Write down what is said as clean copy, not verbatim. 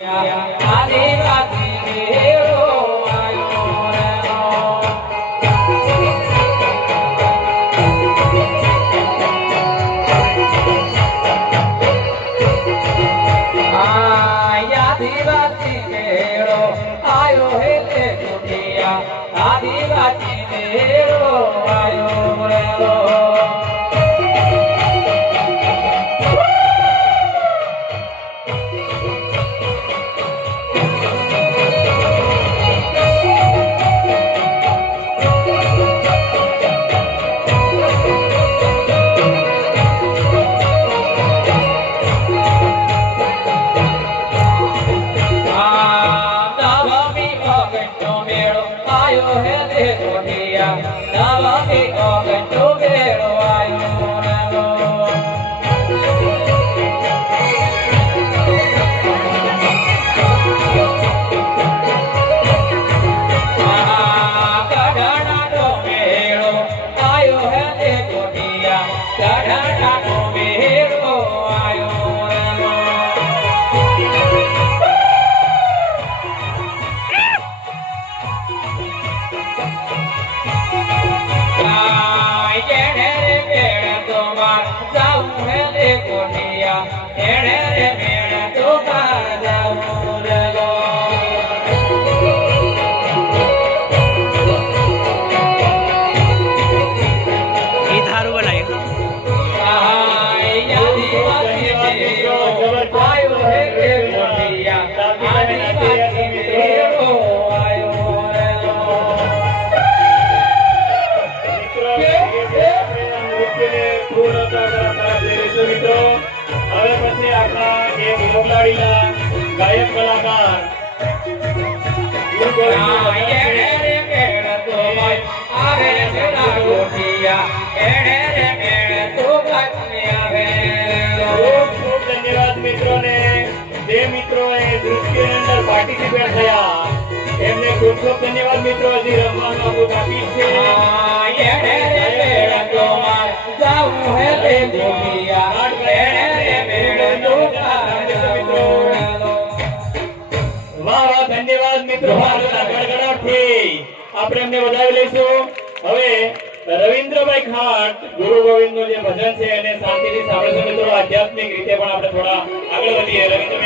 આદિવાસી મેળો આવ્યો રે આદિવાસી મેળો આવ્યો હે તે કુટિયા આદિવાસી મેળો આવ્યો રે गायक कलाकार धन्यवाद मित्रों ने जे मित्रों दृश्य अंदर पार्टिसिपेट थया एमने खूब खूब धन्यवाद मित्रों हजी रमવાનું આપણું બાકી છે धन्यवाद मित्रों गड़गड़ाटથી આપણે એમને વધાવી લઈશું હવે રવિન્દ્રભાઈ ખાટ ગુરુ ગોવિંદનું જે ભજન છે એને શાંતિથી સાંભળજો મિત્રો આધ્યાત્મિક રીતે પણ આપણે થોડા આગળ વધીએ રવિન્દ્રભાઈ